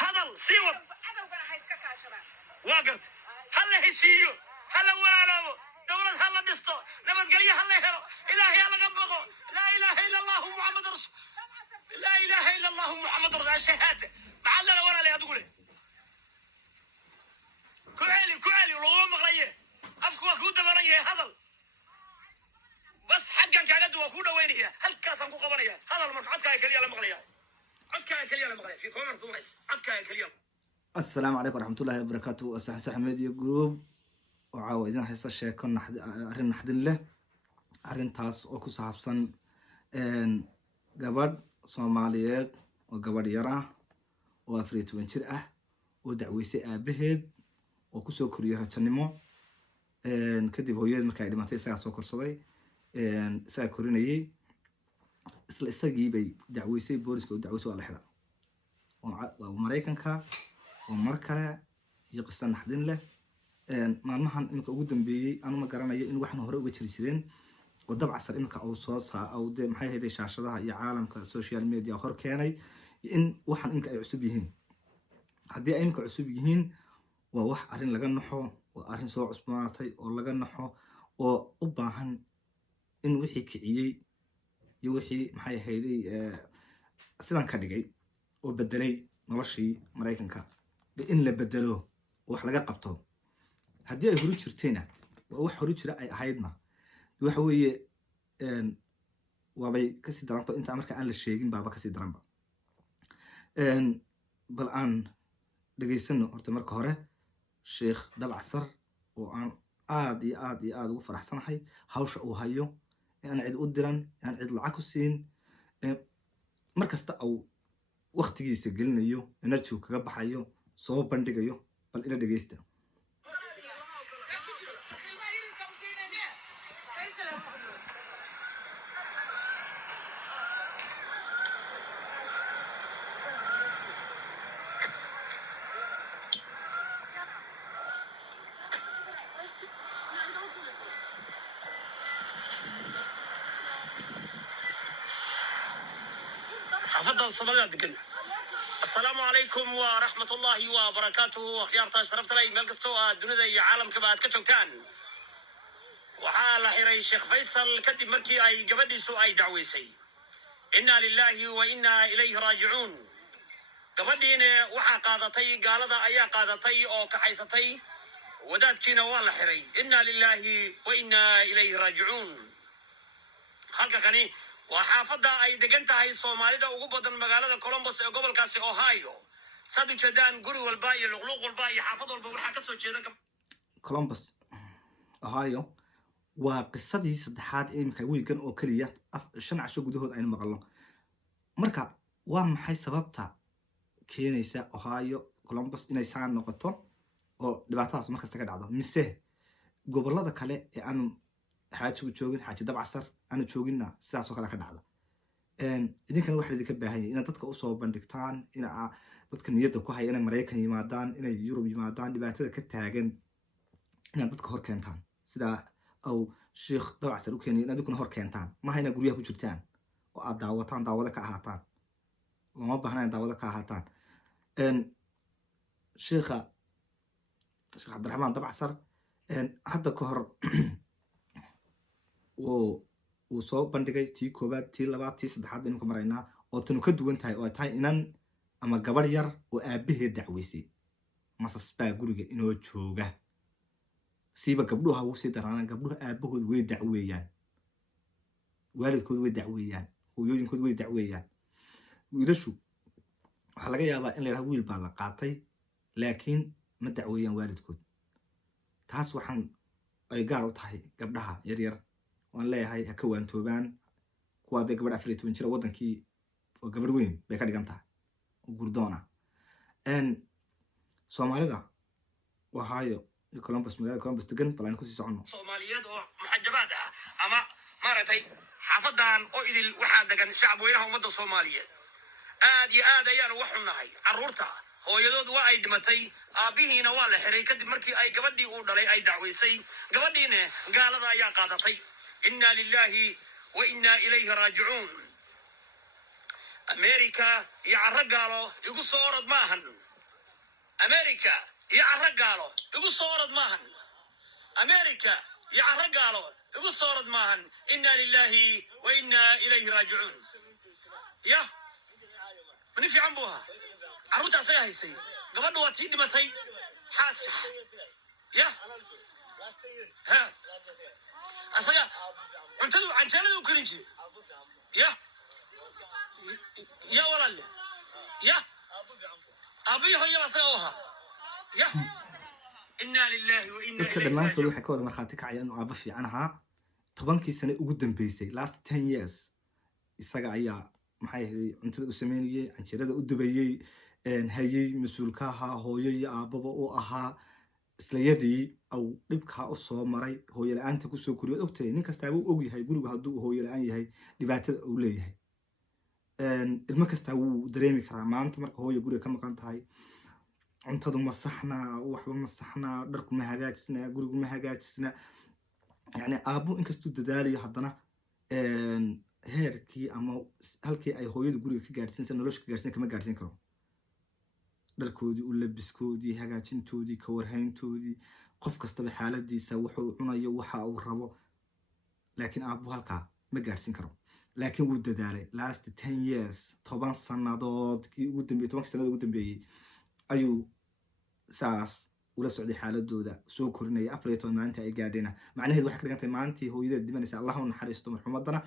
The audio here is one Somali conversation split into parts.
هذا سيور واقرت هلا هشيو هلا ولا لا دولة هلا نستو نبت قليه هلا هلا إلهي هلا قبقه لا إله إلا الله محمد رسول لا إله إلا الله محمد رسول الشهادة معلنا ولا لي هتقولي كعلي ولو مغليه أفكوا كودا بريه هذا بس حقا كعدد وكودا وينيه هل كاسم كوكا بريه هذا المرحلة كليه لا مغليه عدكا كليه لا مغليه في كومر دوميس عدكا كليه. السلام عليكم ورحمة الله وبركاته. صح ميديا جروب وعاوزين حصة شيكون أرين نحدن له أرين تاس أو كسحبسن قبل صوماليات وقبل يرى وأفريت وينشرة ودعويسي أبهد وكسو كوريا تنمو كدب هو يد مكايد ما تيسا سوكر صدي سا كوريني استجي بي دعويسي بوريس كو دعويسو على حلا ومريكان كا ومركله يقصن نحدن له maalmahan imika ugu dambeeyay aanu ma garanayo in waxaan hore uga jireen oo dab casar imika oo soo saa oo de maxay hayday shaashadaha iyo caalamka social media hor keenay in waxaan imika ay cusub yihiin hadii ay imika cusub yihiin waa wax arin laga naxo waa arin soo cusbanaatay oo laga naxo oo u baahan in wixii kiciyay iyo wixii maxay hayday sidan ka dhigay oo bedelay noloshii Mareykanka in la bedelo wax laga qabto haddii ay hore jirteena wax hore jira ay ahaydna waxa weeye waabay ka sii daranto inta marka aan la sheegin baaba ka sii daranba bal aan dhageysano horta marka hore sheekh Dabcasar oo aan aad ugu faraxsanahay hawsha uu hayo in cid u diran in cid lacag ku siin markasta uu waqtigiisa gelinayo energy kaga baxayo soo bandhigayo bal ila dhageysta. تفضل صباح الخير. السلام عليكم ورحمة الله وبركاته وخيارتا شرفت لي ملكستو الدنيا يا عالم كما كتبتان وحال حيري الشيخ فيصل كتب مركي أي قبدي سو أي دعويسي إنا لله وإنا إليه راجعون قبدين وحا قادتي قال ذا أيا قادتي أو كحيستي ودات كينا والله حيري إنا لله وإنا إليه راجعون halka kani waa xaafada ay degan tahay Soomaalida ugu badan magaalada Columbus ee gobolkaasi Ohio saddex jeedaan guri walba iyo luqluq walba iyo xaafad walba waxa ka soo jeeda Columbus Ohio waa qisadii saddexaad ee imka wiigan oo kaliya 5 casho gudahood aynu maqalno marka waa maxay sababta keenaysa Ohio Columbus inay saan noqoto oo dhibaatadaas markasta ka dhacdo mise gobolada kale ee aanu xaajigu joogin xaaji Dabcasar أنا شوقنا ساسو كلا كنعلا إذا كان واحد يذكر بهاي إن تذكر أصوب بندكتان إن تذكر نيته كوهاي إن أمريكا يمادان إن يوروب يمادان دبعته كتاجن إن تذكر هور كنتان سدا أو شيخ Dabcasar وكاني إن تذكر هور كنتان ما هينا قريه بجرتان وأدعوتان دعوة كهاتان وما بهنا دعوة كهاتان إن شيخ عبد الرحمن Dabcasar إن حتى كهر وصوب بندقي تي كوبات تي لبات تي صدحات بينكم مرينا أو تنكد وانتهاي أو تاي إنن أما جبرير وأبيه دعويسي ما سسبا جورج إنه تشوجه سيبا قبلوها وسيدرانا قبلوها أبيه ويدعويان والد كود ويدعويان ويوجن كود ويدعويان ويرشوا حلاقة يا با إن الهويل بالقاطي لكن ما دعويان والد كود تحس وحن أي قارو تحي قبلها يرير وأن لا هاي هكوان توبان كوادي قبل أفريت وينشرا ودن كي وقبل وين بيكادي قمتها وقردونا إن Soomaalida وهايو كولومبوس مدينة كولومبوس تجن بلان كوسي سعنو Soomaaliyeed oo maxajabad ah ama maartay xaafadan oo idil waxa degan shacab weynaha umada Soomaaliyeed aad iyo aad ayaan wax xunahay carruurta hooyadood waa ay dhimatay aabihiina waa la xiray kadib markii ay gabadhii uu dhalay ay dacweysay gabadhiina gaalada ayaa qaadatay inna lillahi wa inna ilayhi raaji'uun أمريكا يعرقالو يقول صورة ماهن أمريكا يعرقالو يقول صورة ماهن أمريكا يعرقالو يقول صورة ماهن إنا لله وإنا إليه راجعون يا من في عمبوها عروت عصيها هيستي قبل واتي دمتي حاسك يا ها أصلا عنتلو عنتلو كرنجي يا ولا يا أبي هي بسوها يا إنا لله وإنا dadka إليه dhammaantood راجعون waxay ka wada markhaati kacayaan inuu aabba fiican ahaa 10kii sane ugu dambeysay last 10 years isaga ayaa maxay ahayd cuntada u sameynayay canjeerada u dubayay hayay mas-uulka ahaa hooyo iyo aabbaba u ahaa islayadii au dhibkaa u soo maray hooyo la-aanta kusoo koriyo waad ogtahay nin kastaaba u og yahay gurigu hadduu hooyo la-aan yahay dhibaatada uu leeyahay ilmo kastaa wuu dareemi karaa maanta marka hooyo guriga ka maqan tahay cuntadu ma saxnaa waxba ma saxnaa dharku ma hagaajisnaa gurigu ma hagaajisnaa yani aabbo inkastuu dadaalayo haddana heerkii ama halkii ay hooyadu guriga ka gaadhsiinsa nolosha ka gaadhsiin kama gaadhsiin karo dharkoodii u labiskoodii hagaajintoodii ka warhayntoodii qof kastaba xaaladiisa wuxuu cunayo waxa uu rabo laakiin aabbo halkaa ma gaadhsiin karo laakiin wuu dadaalay last 10 years 10 sannadood kii ugu dambeeyey 10 sannadood ugu dambeeyey ayuu saas ula socday xaaladooda soo korinaya 14 maalinta ay gaadhayna macnaheedu waxay ka dhigan tahay maalintii hooyadeed dhimanaysa allah u naxariisto marxumadana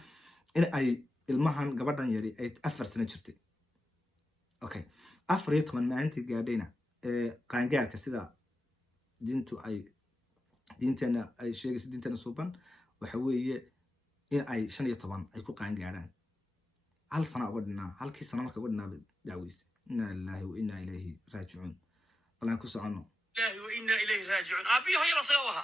in ay ilmahan gabadhan yari ay 4 sano jirtay okay 14 maalintii gaadhayna qaangaarka sida diinteena ay sheegaysa diinteena suuban waxa weeye in ay 15 ay ku qaangaaraan hal sano uga dhinaa halkii sano marka uga dhinaa dacweysa inna lillahi wa inna ilayhi raaji'uun falan ku socono الله وإنا إليه راجعون أبي هي بسوها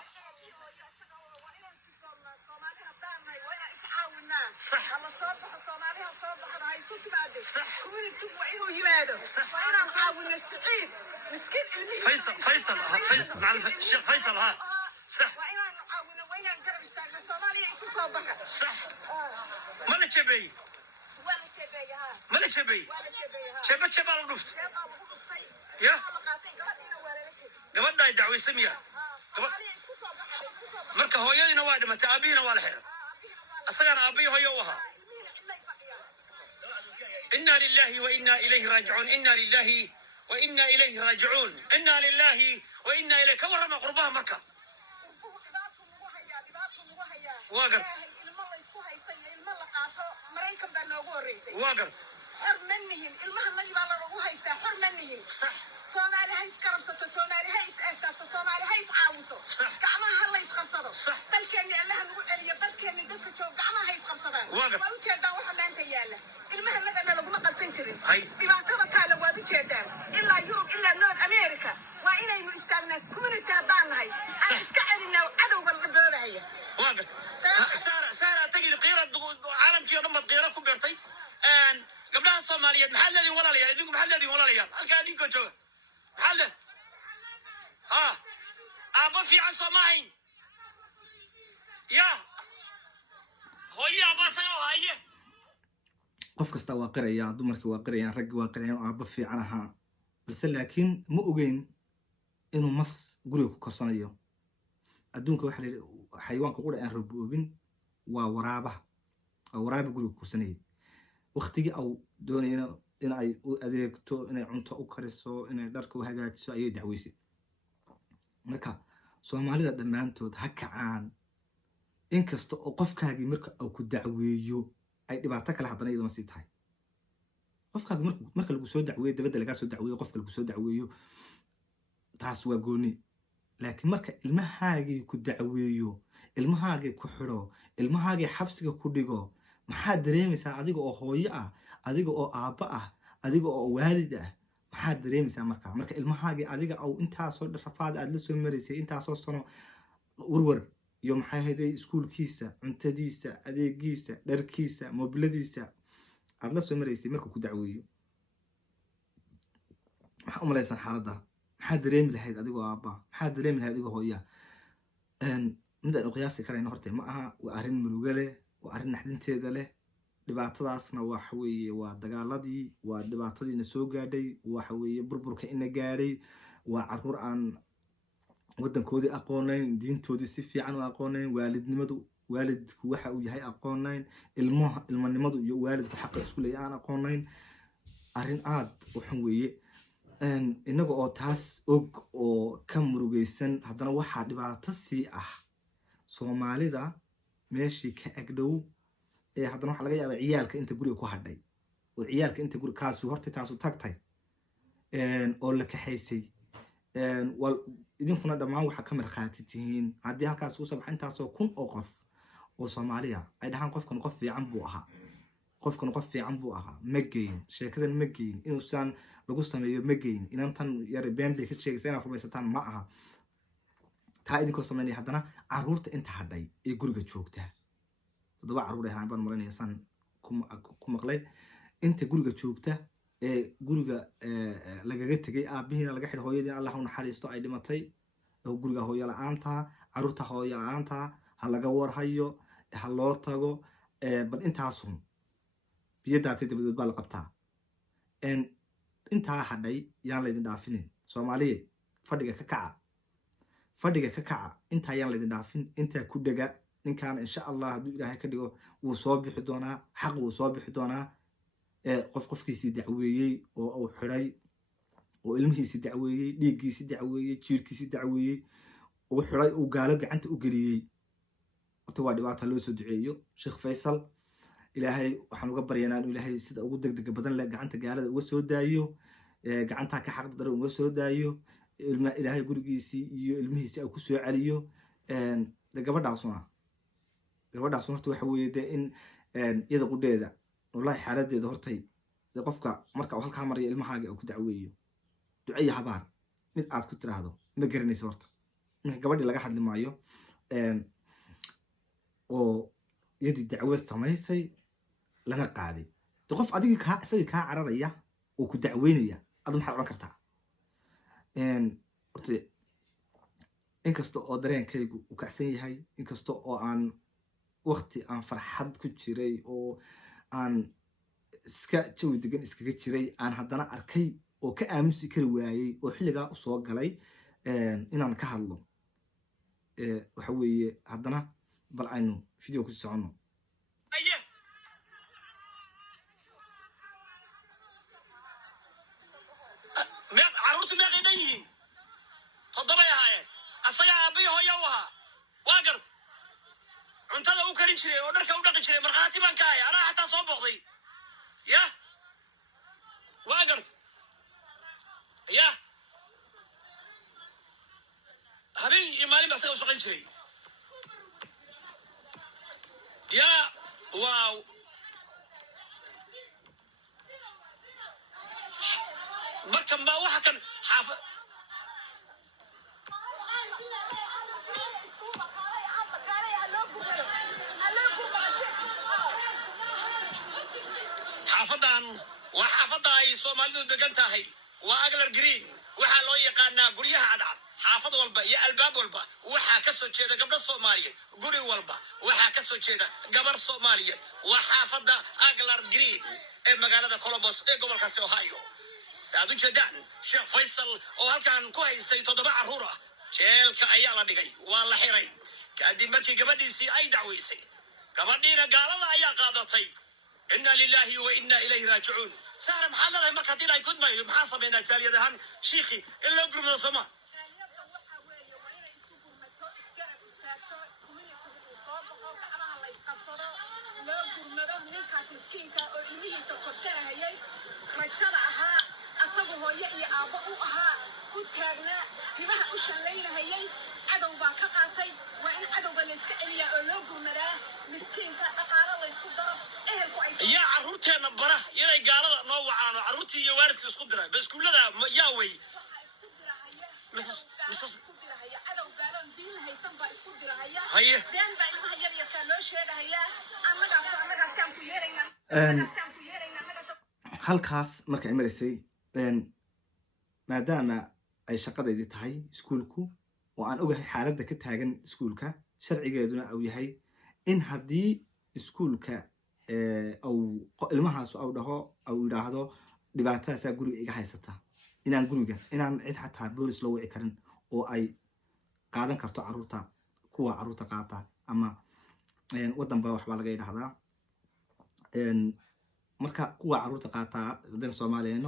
صح الله صبح صوماليها صبح هاي صوت بعد صح كل تبغى إنه ينادوا صح وأنا نعاون السعيد مسكين فيصل مع الشيخ فيصل ها صح وأنا نعاون وين نقرب استاجنا صوماليا يسوع صبح صح ما له شبي ولا تبي ها ما له شبي ولا تبي ها شبه الرفت كيف أبو قصي يا قاطين قاطين ولا لك gabadha ay dacwaysamaya صوماليا يسوع صبح يسوع صبح marka hooyadina waa dhimatay aabihina waa la xiray asagana aabihi hooyo u ahaa inna lillahi wa inna ilayhi raaji'uun inna lillahi wa inna ilayhi raaji'uun inna lillahi wa inna ilayhi ka warrama qurbaha marka waa gart ilmo la isku haystay ilmo la qaato maraykan baa noogu horeysay waa gart xor ma nihin ilmaha nagi baa lagu haystaa xor ma nihin sax soomaali ha iskarabsato soomaali ha is-aastaato soomaali ha is-caawiso صح gacmaha ha la isqabsado صح dalkeenni allaha nagu celiyo dalkeenni dadka joog gacmaha ha isqabsadaan Waaga. waa ujeedaan waxa maanta yaalla ilmaha nagana laguma qabsan jirin Hay. dhibaatada taalla waad ujeedaan ilaa yurub ilaa north america waa inaynu istaagnaa community haddaan nahay aan iska celinaa cadowga la boobahaya waa gart saara tagid qiira caalamkii oo dhan baad qiira ku beertay gabdhaha soomaaliyeed maxaad leedihin walaalayaal idinku maxaad leedihin walaalayaal halkaa idinkoo jooga maxaad le ha aabbo fiican soo ma ahayn ya hooye aabba asaga oo haye qof kasta waa qiraya dumarkii waa qirayaan raggii waa qirayaan aabba fiican ahaa balse laakiin ma ogeyn inuu mas guriga ku korsanayo adduunka waxa la yidhi xayawaanka qura aan raboobin waa waraabaha waa waraaba guriga korsanayay waqtigii au doonayna in ay u adeegto inay cunto u kariso inay dharka u hagaajiso ayay dacweysay marka soomaalida dhammaantood ha kacaan inkasta oo qofkaagii marka uu ku dacweeyo ay dhibaato kale haddana iyadama sii tahay qofkaagi marka lagu soo dacweeyo dabadda lagaa soo dacweeyo qofka lagu soo dacweeyo taas waa gooni laakiin marka ilmahaagii ku dacweeyo ilmahaagii ku xidho ilmahaagii xabsiga ku dhigo maxaad dareemaysaa adiga oo hooyo ah adiga oo aabba ah adiga oo waalid ah maxaad dareemaysaa marka ilmahaagii adiga au intaasoo rafaad aad la soo maraysay intaasoo sano warwar iyo maxay ahayday iskuulkiisa cuntadiisa adeegiisa dharkiisa mobiladiisa aad la soo maraysay markuu ku dacweeyo maxaa u malaysan xaaladda maxaad dareemi lahayd adigoo aabba maxaad dareemi lahayd adigoo hooya mid aan u qiyaasi karayno horta ma aha waa arrin murugo leh waa arrin naxdinteeda leh dhibaatadaasna waxa weeye waa dagaaladii waa dhibaatadiina soo gaadhay waxa weeye burburka ina gaadhay waa caruur aan wadankoodii aqoonayn diintoodii si fiican u aqoonayn waalidku waxa uu yahay aqoonayn ilmanimadu iyo waalidku xaqa isku leeyahay aan aqoonayn arrin aad u xun weeye inaga oo taas og oo ka murugaysan haddana waxaa dhibaato sii ah soomaalida meeshii ka agdhow haddana waxaa laga yaabaa ciyaalka inta guriga ku hadhay oo ciyaalka inta guriga kaasu horta taasu tagtay oo la kaxaysay idinkuna dhammaan waxaa ka markhaati tihiin haddii halkaas uu sabaxa intaasoo kun oo qof oo soomaaliya ay dhahaan qofkan qof fiican buu ahaa ma geyn sheekadan ma geyn inuusan lagu sameeyo ma geyn inantan yar been bay ka sheegaysa inaad rumaysataan ma aha taa idinkoo sameynaya haddana caruurta inta hadhay ee guriga joogta 7 caruur ahaan baan marinaysan ku maqlay inta guriga joogta ee guriga lagaga tagay aabihiina laga xidhay hooyadiina Allah u naxariisto ay dhimatay oo guriga hooyo la'aanta caruurta hooyo la'aanta ha laga warhayo ha loo tago bal intaasun biyadaatay dabadeed baa la qabtaa intaa hadhay yaan laydin dhaafinin Soomaaliye fadhiga ka kaca intaa yaan laydin dhaafin intaa ku dhaga ninkan insha Allah hadduu Ilaahay ka dhigo wuu soo bixi doonaa xaq wuu soo bixi doonaa qofkiisii dacweeyey oo uu xiray oo ilmihiisii dacweeyey dhiiggiisii dacweeyey jiirkiisii dacweeyey oo xiray uu gaalo gacanta u geliyey horta waa dhibaato loo soo duceeyo Sheekh Faysal Ilaahay waxaan uga baryaynaa inuu Ilaahay sida ugu degdeg badan leh gacanta gaalada uga soo daayo gacanta ka xaq daran uga soo daayo Ilaahay gurigiisii iyo ilmihiisii ku soo celiyo gabadhaasuna horta waxa weeye in iyada qudheeda wallahi xaaladeeda hortay qofka marka uu halka mariyo ilmahaaga uu ku dacweeyo ducay habaar mid aad ku tiraahdo ma garanayso horta marka gabadhii laga hadli maayo oo yadi dacwo samaysay lana qaaday qof adiga ka isagii ka cararaya oo ku dacweynaya adu maxaad oran kartaa horta inkasta oo dareenkaygu uu kacsan yahay inkasta oo aan waqti aan farxad ku jiray oo aan iska jawi degan iskaga jiray aan haddana arkay oo ka aamusi kari waayey oo xilligaa u soo galay inaan ka hadlo waxa weeye haddana bal aynu video ku socono caruurtu meeqay dhan yihiin 7 ahaayeen asaga aabbihii hooyo u ahaa waa garta cuntada u karin jiray oo dharka u dhaqi jiray markhaati baan ka haya anaa xataa soo booqday ya waa garta ya habeen iyo maalin baa asaga u shaqayn jiray ya waaw marka ma waxa kan xaafad xaafadan waa xaafada ay Soomaalidu degan tahay waa Aglar Green waxa loo yaqaanaa guryaha cadcad xaafad walba iyo albaab walba waxa ka soo jeeda gabdho Soomaaliyeed guri walba waxa ka soo jeeda gabar Soomaaliyeed waa xaafada Aglar Green ee magaalada Columbus ee gobolka Ohio saadu jeedaan Sheekh Faysal oo halkan ku haystay 7 caruur ah jeelka ayaa la dhigay waa la xiray kadib markii gabadhiisii ay dacweysay gabadhiina gaalada ayaa qaadatay inna lillahi wa inna ilayhi raaji'uun sahra maxaa la markaa dilay kudmayo maxaa sameynaa jaaliyadahan sheekhi illa gurmada sama rajada ahaa asagu hooyo iyo aabbo u ahaa u taagnaa timaha u shalleynahayay cadow baa ka qaatay waa in cadowga la iska celiyaa oo loo gurmadaa miskiinka dhaqaalo la isku daro ehelku ay yaa caruurteena bara inay gaalada noo wacaan caruurtii iyo waalidka isku diray bas kuulada yaa way cadow gaalon diin haysan baa isku dirahaya haye deen baa ilmaha yar yarkaa loo sheegahayaa annagaa kaan ku yeeraynaa halkaas marka ay maraysay maadaama ay shaqadeedii tahay iskuulku oo aan ogahay xaaladda ka taagan iskuulka sharcigeeduna uu yahay in haddii iskuulka أو المهاس أو ده أو ده دبعتها سأقول إيه حيسته إن أقول إن أنا عيد حتى بوليس لو عكرن أو أي قاعدين كرتو عروتا كوا عروتا قاطع أما ودن بروح بالجيد هذا marka kuwa caruurta qaata dadka Soomaaliyeed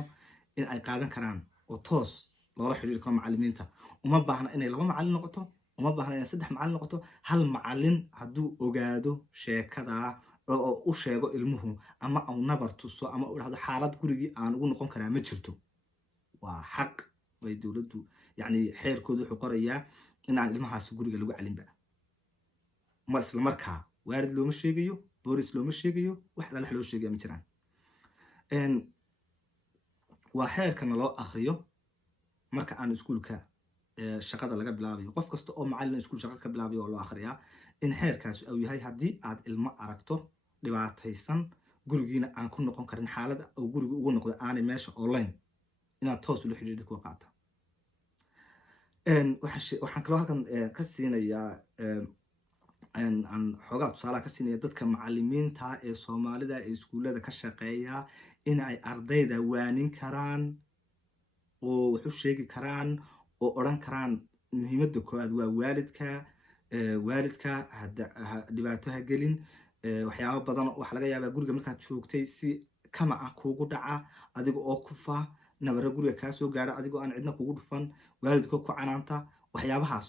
in ay qaadan karaan oo toos loo xiriir ka macallimiinta uma baahna inay laba macallin noqoto uma baahna inay saddex macallin noqoto hal macallin haduu ogaado sheekada oo u sheego ilmuhu ama uu nabar tuso ama uu dhahdo xaalad gurigi aan ugu noqon karaa ma jirto waa xaq way dawladdu yani xeerkoodu wuxuu qorayaa in aan ilmahaas guriga lagu calinba ma isla markaa waarid looma sheegayo boolis looma sheegayo wax la loo sheegayo ma jiraan waa xeerkana loo akhriyo marka aan iskuulka shaqada laga bilaabayo qof kasta oo macallin iskuul shaqo ka bilaabayo oo loo akhriyaa in xeerkaas uu yahay haddii aad ilmo aragto dhibaataysan gurigiina aan ku noqon karin xaaladda oo guriga ugu noqdo aanay meesha online inaad toos ula xiriirto ku qaata waxaan kaloo halkan ka siinayaa aan xogaa tusaalaha ka siinaya dadka macallimiinta ee Soomaalida ee iskuulada ka shaqeeya in ay ardayda waanin karaan oo wax u sheegi karaan oo oran karaan muhiimadda koowaad waa waalidka dhibaato ha gelin waxyaabo badan wax laga yaabaa guriga markaad joogtay si kama ah kuugu dhaca adiga oo kufa nabara guriga ka soo gaara adiga aan cidna kugu dhufan waalidka ku canaanta waxyaabahaas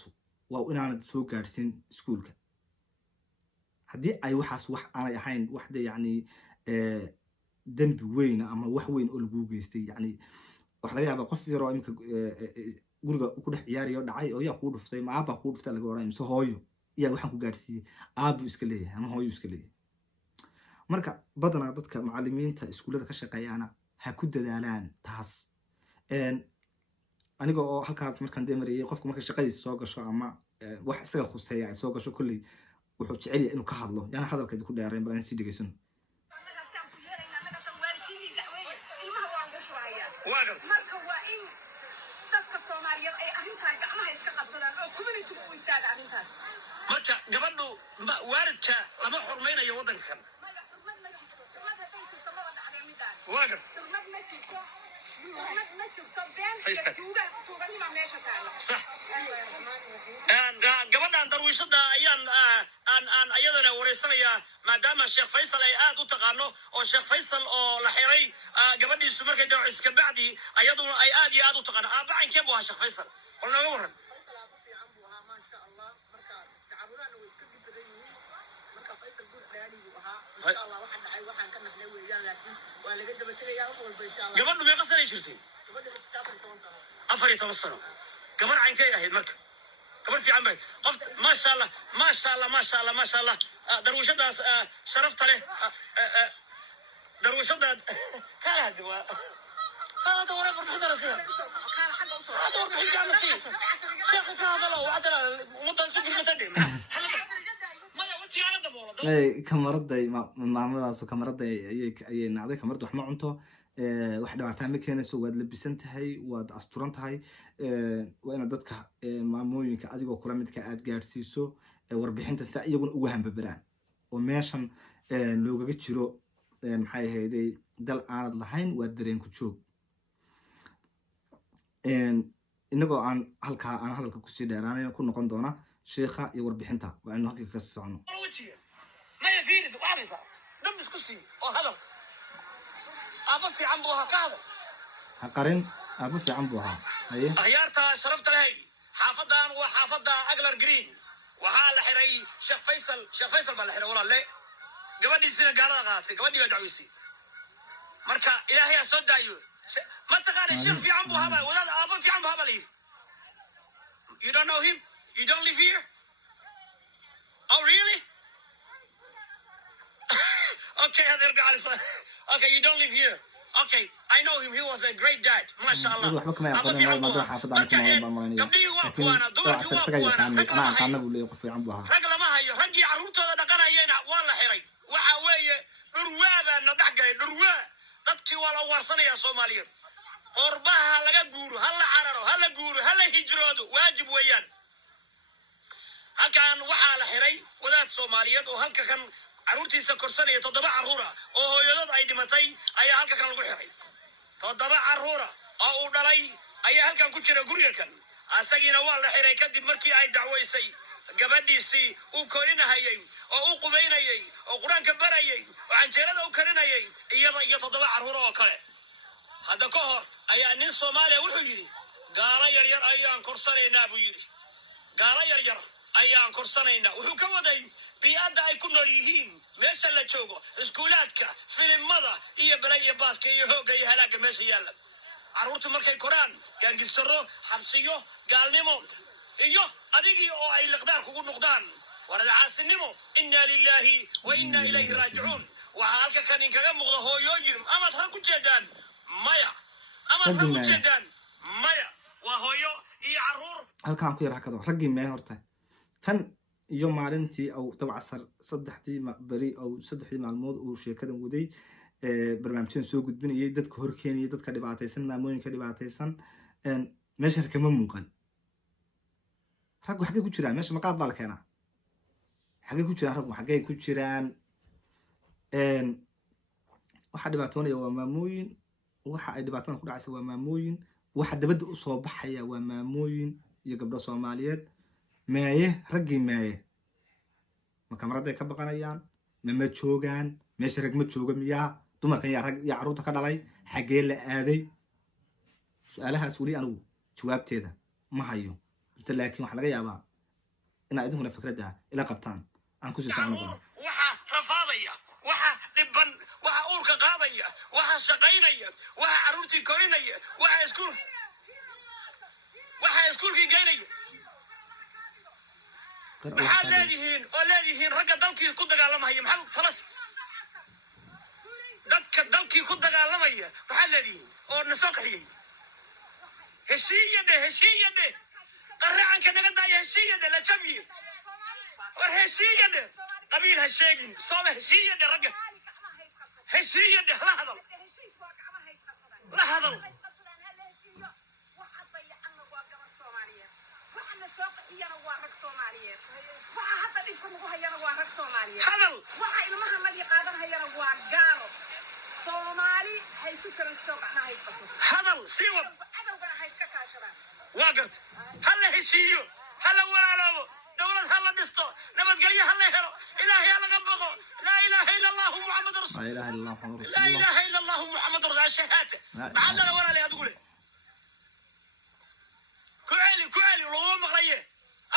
waa inaanad soo gaarsin iskuulka haddii ay waxaas wax aanay ahayn waxda yani dambi weyn ama wax weyn oo lagu geystay yani wax laga yaabaa qof yar oo imka guriga ku dhex ciyaariyo dhacay oo yaa ku dhuftay ma aaba ku dhuftay laga oran mise hooyo yaa waxaan ku gaarsiiyay aabu iska leeyahay ama hooyo iska leeyahay marka badanaa dadka macallimiinta iskuulada ka shaqeeyana ha ku dadaalaan taas aniga oo halkaas markaan deemariyay qofku marka shaqadiisa soo gasho ama wax isaga khuseeya ay soo gasho kulli wuxuu jecel yahay inuu ka hadlo yana hadalkeeda ku dheereen bal aan si dhageysan marka waa in dadka Soomaaliyeed ay arrintan gacmaha iska qabsadaan oo community u istaaga arrintaas marka gabadhu waalidka lama xurmaynayo wadankan waagar صح gabadhan darwiishada ayaan ayadana wareysanaya maadaama Sheekh Faysal ay aad u taqaano oo Sheekh Faysal oo la xiray gabadhiisu markay daawo iska bacdi ayaduna ay aad iyo aad u taqaano aabacan keeb waa Sheekh Faysal oo nooga waran gabadhu meeqa sano jirtay 14 sano gabar caynkay ahayd marka gabar fiican bay qof ma sha Allah darwiishadaas sharafta leh darwiishada kala duwa هذا ولا فرحنا راسي هذا وحنا راسي شيخ هذا لو عدل مدن سوق المتدين ما وجهي على دبوله كاميرada maamadaas kaamirada ayay nacday kaamirada wax ma cunto wax dhawaataan ma keenayso waad labisan tahay waad asturan tahay waa in dadka maamooyinka adigoo kula midka aad gaarsiiso warbixinta si iyaguna ugu hanbabaraan oo meeshan loogaga jiro maxay ahaydey dal aanad lahayn waa dareen ku joog inagoo aan hadalka ku sii dheeraanayn ku noqon doona sheekha iyo warbixinta waa inuu halka ka socono ما يفيد وعرسة دم سكسي أو هذا أبو في عمبوها كذا هقارن أبو في عمبوها أيه غيرتها شرفت لهي حافظها وحافظها أقلر جرين وهذا حري شيخ فيصل بالحري والله ليه قبل دي سنة قالها غاتي قبل دي بدعويسي مركا إلهي أصد دايو ما تقال الشيخ في عمبوها بل ولا أبو في عمبوها بل you don't know him you don't live here oh really okay, okay, you don't live here. Okay, I know him. He was a great dad. MashaAllah. halkan waxaa la xiray wadaad Soomaaliyeed oo halka kan caruurtiisa korsanaya 7 caruura oo hooyadood ay dhimatay ayaa halka kan lagu xiray 7 caruura oo uu dhalay ayaa halkan ku jira guriga kan asagina waa la xiray kadib markii ay dacweysay gabadhiisii uu korinayay oo uu qubaynayay oo quraanka barayay oo canjeerada u karinayay iyada iyo 7 caruur oo kale hadda ka hor ayaa nin Soomaaliya wuxuu yiri gaala yar ayaan korsanaynaa buu yiri gaala yar ayaan korsanaynaa wuxuu ka waday biyada ay ku nool yihiin meesha la joogo iskuulaadka filimada iyo balay iyo baaska iyo hooga iyo halaaga meesha yaala caruurtu markay koraan gaangistaro xabsiyo gaalnimo iyo adigii oo ay liqdaar kugu noqdaan warada caasinimo inna lillahi wa inna ilayhi raaji'uun waxa halka kan inkaga muuqdo hooyooyin ama tan ku jeedaan maya ama tan ku jeedaan maya waa hooyo iyo caruur halkaan ku yar hakado raggii mee horta tan iyo maalintii au dabcasar 3 bari au 3 maalmood uu sheekadan waday barnaamijkan soo gudbinayay dadka hor keenayay dadka dhibaataysan maamooyinka dhibaataysan meesha kama muuqan rag waxay ku jiraan meesha maqaad baa la keenaa xagee ku jiraan rag waxay ku jiraan waxa dhibaatoonaya waa maamooyin waxa ay dhibaatada ku dhacaysa waa maamooyin waxa dabada u soo baxaya waa maamooyin iyo gabdho Soomaaliyeed maaye raggii maaye ma kamarada ka baqanayaan ma joogaan meesha rag ma jooga miyaa dumarkan yaa rag iyo caruurta ka dhalay xagee la aaday su'aalahaas wali anigu jawaabteeda ma hayo balse laakiin waxa laga yaabaa in ay idinkuna fikrada ila qabtaan aan ku sii socono waxa rafaadaya waxa dhiban waxa uurka qaadaya waxa shaqaynaya waxa caruurtii korinaya waxa iskuulkii geynaya maxaa leedihiin ragga dalkii ku dagaalamaya maxaa talas dadka dalkii ku dagaalamaya maxaa leedihiin oo nasoo qaxiyay heshiiyade qaracanka naga daaya heshiiyade la jabiye war heshiiyade qabiil ha sheegin sooba heshiiyade ragga heshiiyade la hadal hadal waxa ilmaha laga qaadan hayana waa gaalo Soomaali haysu kala soo qaxna haysto hadal si wad adawgana hayska kaashadaan waa garta halla heshiiyo halla walaalobo dawlad halla dhisto nabadgelyo halla helo ilaahay laga baqo laa ilaaha illa allah muhammadur rasul laa ilaaha illa allah muhammadur rasul shahaada macalla walaali adigu le kuali loo maqlaye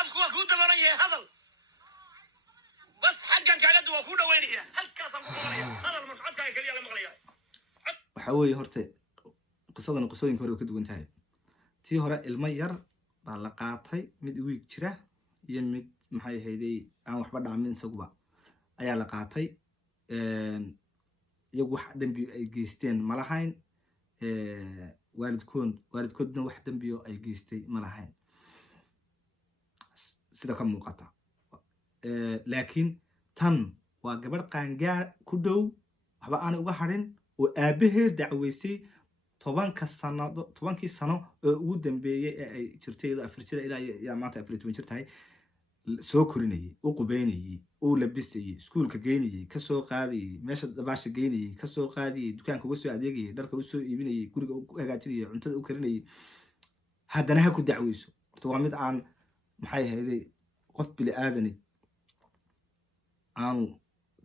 afku waa ku dabaran yahay hadal bas xaggan kaaga duwa ku dhaweynaya halkaasaan ku maqlaya hadal mashcadkaaga kaliya la maqlaya waxa weeye horta qisadan qisooyinka hore ka duwan tahay tii hore ilmo yar baa la qaatay mid wiig jira iyo mid maxay ahaydey aan waxba dhaamin isaguba ayaa la qaatay iyagu wax dambi ay geysteen ma lahayn waalidkoodna wax dambiyo ay geystay ma lahayn sida ka muuqata laakiin tan waa gabadh qaangaar ku dhow waxba aanay uga harin oo aabaheed dacweysay 10 sano oo ugu dambeeyay ee ay jirtay 4 jir ilaa maanta 14 jir tahay soo korinayay u qubeynayay oo labisayay iskuulka geynayay ka soo qaadayay meesha dabaasha geynayay ka soo qaadayay dukaanka uga soo adeegayay dharka u soo iibinayay guriga u hagaajinayay cuntada u karinayay haddana ha ku dacweyso horta waa mid aan maxay ahaydey qof bili aadani aanu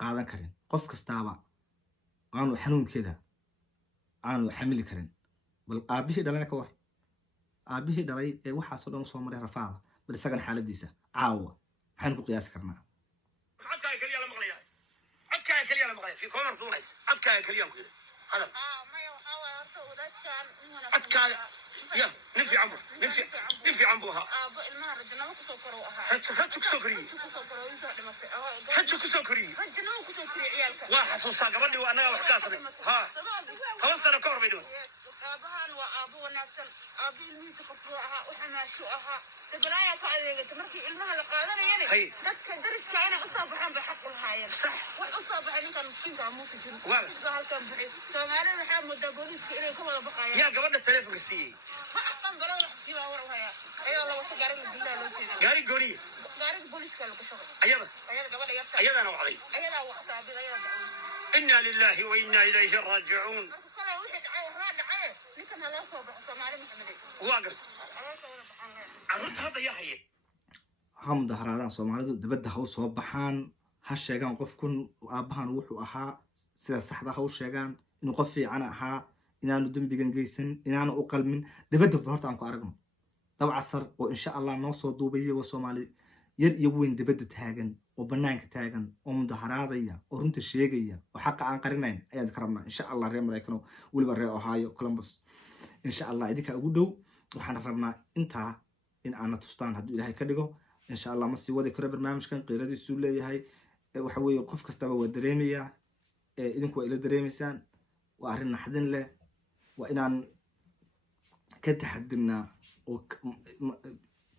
qaadan karin qof kastaaba aanu xanuunkeeda aanu xamili karin bal aabihii dhalay ka war aabihii dhalay ee waxaasoo dhan soo maray rafaada bal isagan xaaladiisa caawa maxaan ku qiyaasi karnaa codkaaga kaliya la maqlaya fi koomar duunays codkaaga kaliya ku yidhi hadal maya waxa waa horta wadaadkan codkaaga يا نفي عمر نفي عمر بوها ilmaha rajana ku soo koro aha هاتشو كسوكري هاتشو كسوكري rajana ku soo kori ciyalka waa xasuusta gabadhii waa anaga wax ka asnay ha 10 sano ka hor bay dhawaa aabahan waa aabo wanaagsan aabo ilmihiisa qofka aha waxa maashu aha dadlaaya ka adeegta markii ilmaha la qaadanayeen dadka dariska inay u soo baxaan bay xaq u lahaayeen sax wax u soo baxay ninkan miskiinka amu ku jiro waa halkan bixi Soomaaliya waxa muddo booliska inay ka wada baqayaan yaa gabadha telefoonka siiyay gaari gooniye ayadana wacday inna lillahi wa inna ilayhi raajicuun waa garta carruurta hadda yaa haye ha mudaharaadaan soomaalidu dibadda ha u soo baxaan ha sheegaan qofkun aabbahan wuxuu ahaa sida saxda ha u sheegaan inuu qof fiican ahaa inaanu dembigan geysan inaanu u qalmin dibadda horta aan ku aragno dabcasar oo insha allah noo soo duubaya waa soomaali yar iyo weyn dibadda taagan oo bannaanka taagan oo mudaharaadaya oo runta sheegaya oo xaqa aan qarinayn ayaan ka rabnaa insha allah reer Mareykan weliba reer Ohio Columbus insha allah idinka ugu dhow waxaan rabnaa intaa in aan tustaan hadduu ilaahay ka dhigo insha allah ma sii wadi karo barnaamijkan qiiradiisu leeyahay waxa weeye qof kastaba waa dareemaya idinku waa ila dareemaysaan waa arrin naxdin leh waa inaan ka taxadirnaa oo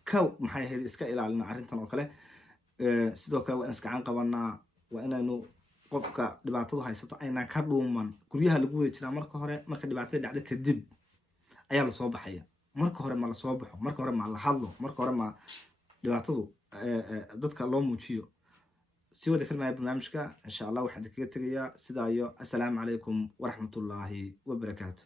ka maxay ahayd iska ilaalina arrintan oo kale sidoo kale waa in iska qabanaa waa inaynu qofka dhibaatadu haysato aynaan ka dhuuman guryaha lagu wada jiraa marka hore marka dhibaatada dhacdo kadib ayaa la soo baxaya marka hore ma la soo baxo marka hore ma la hadlo marka hore ma dhibaatadu dadka loo muujiyo si wada kalmaya barnaamijka insha allah waxaan kaga tegayaa sidaa iyo assalaamu calaykum waraxmatullaahi wabarakaatu